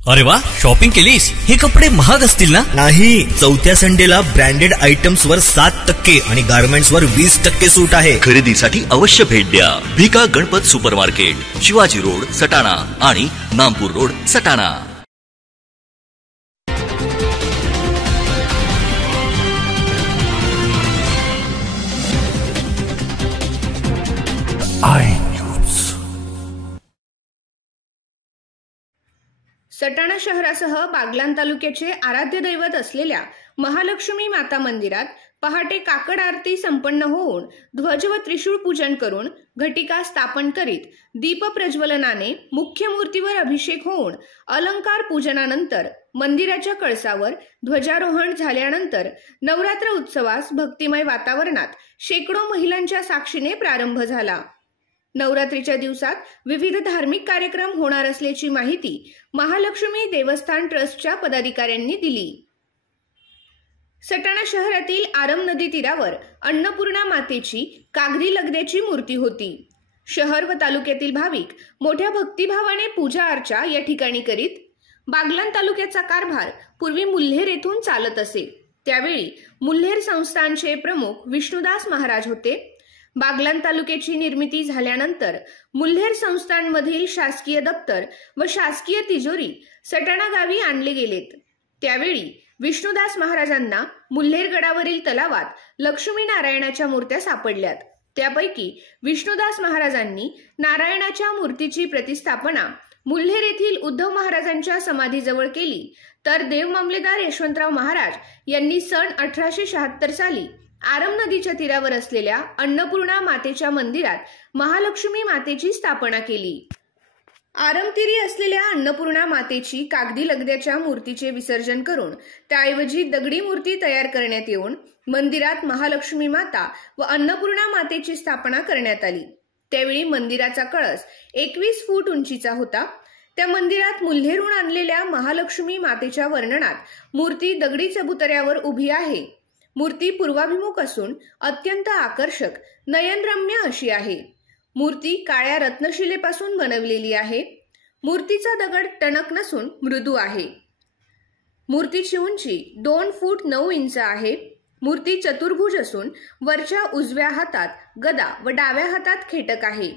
अरे वा, शॉपिंग केलीस? हे कपडे महाग असतील ना? नाही, चौथ्या संडेला ब्रँडेड आयटम्स वर 7% आणि गारमेंट्स वर 20% सूट आहे. खरेदीसाठी अवश्य भेट द्या भिका गणपत सुपरमार्केट, शिवाजी रोड सटाणा आणि नामपूर रोड सटाणा. सटाणा शहरासह बागलाण तालुक्याचे आराध्य दैवत असलेल्या महालक्ष्मी माता मंदिरात पहाटे काकड आरती संपन्न होऊन ध्वज व त्रिशूळ पूजन करून घटिका स्थापन करीत दीप प्रज्वलनाने मुख्य मूर्तीवर अभिषेक होऊन अलंकार पूजनानंतर मंदिराच्या कळसावर ध्वजारोहण झाल्यानंतर नवरात्र उत्सवास भक्तिमय वातावरणात शेकडो महिलांच्या साक्षीने प्रारंभ झाला. नवरात्रीच्या दिवसात विविध धार्मिक कार्यक्रम होणार असल्याची माहिती महालक्ष्मी देवस्थान ट्रस्टच्या पदाधिकाऱ्यांनी दिली. सटाणा शहरातील आरम नदी तीरावर अन्नपूर्णा मातेची कागदी लगद्याची मूर्ती होती. शहर व तालुक्यातील भाविक मोठ्या भक्तिभावाने पूजा अर्चा या ठिकाणी करीत. बागलाण तालुक्याचा कारभार पूर्वी मुल्हेर येथून चालत असे. त्यावेळी मुल्हेर संस्थानचे प्रमुख विष्णुदास महाराज होते. बागलाण तालुक्याची निर्मिती झाल्यानंतर मुल्हेर संस्थानमधील शासकीय दप्तर व शासकीय तिजोरी सटाणा गावी आणले गेलेत. त्यावेळी विष्णुदास महाराजांना मुल्हेर गडावरील तलावात लक्ष्मी नारायणाच्या मूर्त्या सापडल्यात. त्यापैकी विष्णुदास महाराजांनी नारायणाच्या मूर्तीची प्रतिस्थापना मुल्हेर येथील उद्धव महाराजांच्या समाधीजवळ केली, तर देव मामलेदार यशवंतराव महाराज यांनी सन 1876 साली आरम नदीच्या तीरावर असलेल्या अन्नपूर्णा मातेच्या मंदिरात महालक्ष्मी मातेची स्थापना केली. आरमतीरी असलेल्या अन्नपूर्णा मातेची कागदी लगद्याच्या मूर्तीचे विसर्जन करून त्याऐवजी दगडी मूर्ती तयार करण्यात येऊन मंदिरात महालक्ष्मी माता व अन्नपूर्णा मातेची स्थापना करण्यात आली. त्यावेळी मंदिराचा कळस 21 फूट उंचीचा होता. त्या मंदिरात मुल्हेरून आणलेल्या महालक्ष्मी मातेच्या वर्णनात मूर्ती दगडी चबुतऱ्यावर उभी आहे. मूर्ती पूर्वाभिमुख असून अत्यंत आकर्षक, नयनरम्य अशी आहे. मूर्ती काळ्या रत्नशिलेपासून बनवलेली आहे. मूर्तीचा दगड टणक नसून मृदू आहे. मूर्तीची उंची 2 फूट 9 इंच आहे. मूर्ती चतुर्भुज असून वरच्या उजव्या हातात गदा व डाव्या हातात खेटक आहे.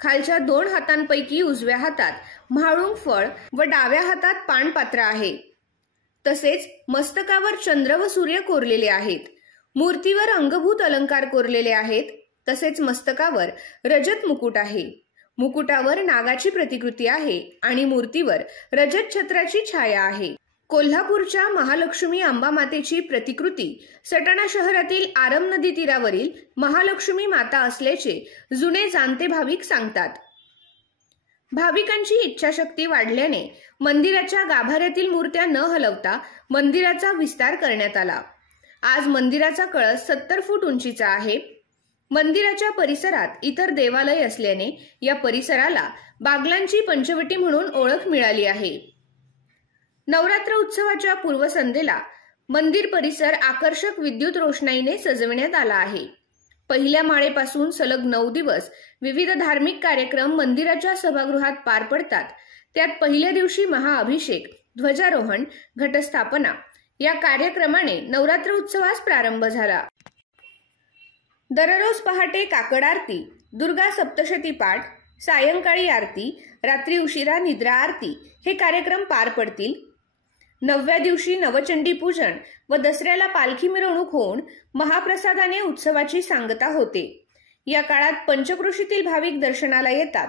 खालच्या 2 हातांपैकी उजव्या हातात म्हाळुंग फळ व डाव्या हातात पानपात्र आहे. तसेच मस्तकावर चंद्र व सूर्य कोरलेले आहेत. मूर्तीवर अंगभूत अलंकार कोरलेले आहेत. तसेच मस्तकावर रजत मुकुट आहे. मुकुटावर नागाची प्रतिकृती आहे आणि मूर्तीवर रजत छत्राची छाया आहे. कोल्हापूरच्या महालक्ष्मी अंबामातेची प्रतिकृती सटाणा शहरातील आरम नदी तीरावरील महालक्ष्मी माता असल्याचे जुने जाणते भाविक सांगतात. भाविकांची इच्छाशक्ती वाढल्याने मंदिराच्या गाभाऱ्यातील मूर्त्या न हलवता मंदिराचा विस्तार करण्यात आला. आज मंदिराचा कळस 70 फूट उंचीचा आहे. मंदिराच्या परिसरात इतर देवालय असल्याने या परिसराला बागलांची पंचवटी म्हणून ओळख मिळाली आहे. नवरात्र उत्सवाच्या पूर्वसंध्येला मंदिर परिसर आकर्षक विद्युत रोषणाईने सजविण्यात आला आहे. पहिल्या माळेपासून सलग 9 दिवस विविध धार्मिक कार्यक्रम मंदिराच्या सभागृहात पार पडतात. त्यात पहिल्या दिवशी महाअभिषेक, ध्वजारोहण, घटस्थापना या कार्यक्रमाने नवरात्र उत्सवास प्रारंभ झाला. दररोज पहाटे काकड आरती, दुर्गा सप्तशती पाठ, सायंकाळी आरती, रात्री उशिरा निद्रा आरती हे कार्यक्रम पार पडतील. 9व्या दिवशी नवचंडी पूजन व दसऱ्याला पालखी मिरवणूक होऊन महाप्रसादाने उत्सवाची सांगता होते. या काळात पंचक्रोशीतील भाविक दर्शनाला येतात.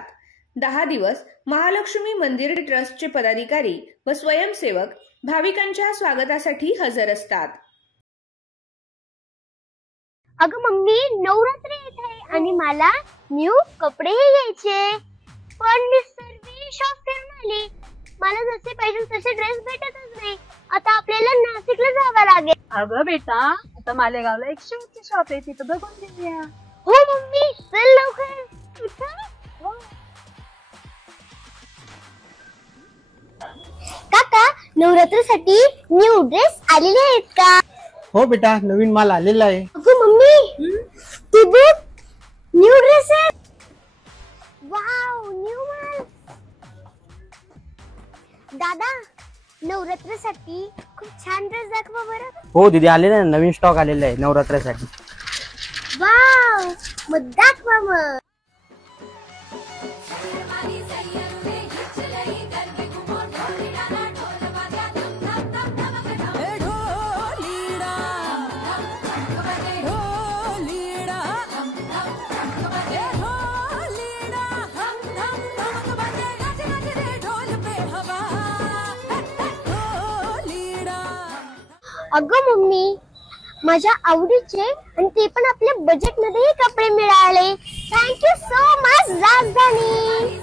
10 दिवस महालक्ष्मी मंदिर ट्रस्टचे पदाधिकारी व स्वयंसेवक भाविकांच्या स्वागतासाठी हजर असतात. अगं मम्मी, नवरात्र येत आहे आणि मला न्यू कपडेही घ्यायचे. पण मी सर्व शॉप फिरून आली. मला जसे पाहिजे तसे ड्रेस भेटतच नाही. आता आपल्याला नाशिकला जावं लागेल. अगं बेटा, आता मालेगावला एक शूजची शॉप आहे, तिथं बघून घेऊया. हो मम्मी, चल लवकर. काका, नवरात्रासाठी न्यू ड्रेस आलेले आहेत का? हो बेटा, नवीन माल आलेला आहे. अगं मम्मी, तू बघ, न्यू ड्रेस आहे. वाव, न्यू माल. दादा नवरात्रासाठी खूप छान ड्रेस दाखवा बरं. हो दीदी, आलेला आहे, नवीन स्टॉक आलेला आहे नवरात्रासाठी. वाव, मग दाखवा मग. अगं मम्मी, माझ्या आवडीचे आणि ते पण आपल्या बजेट मध्ये कपडे मिळाले. थँक्यू सो मच राजधानी.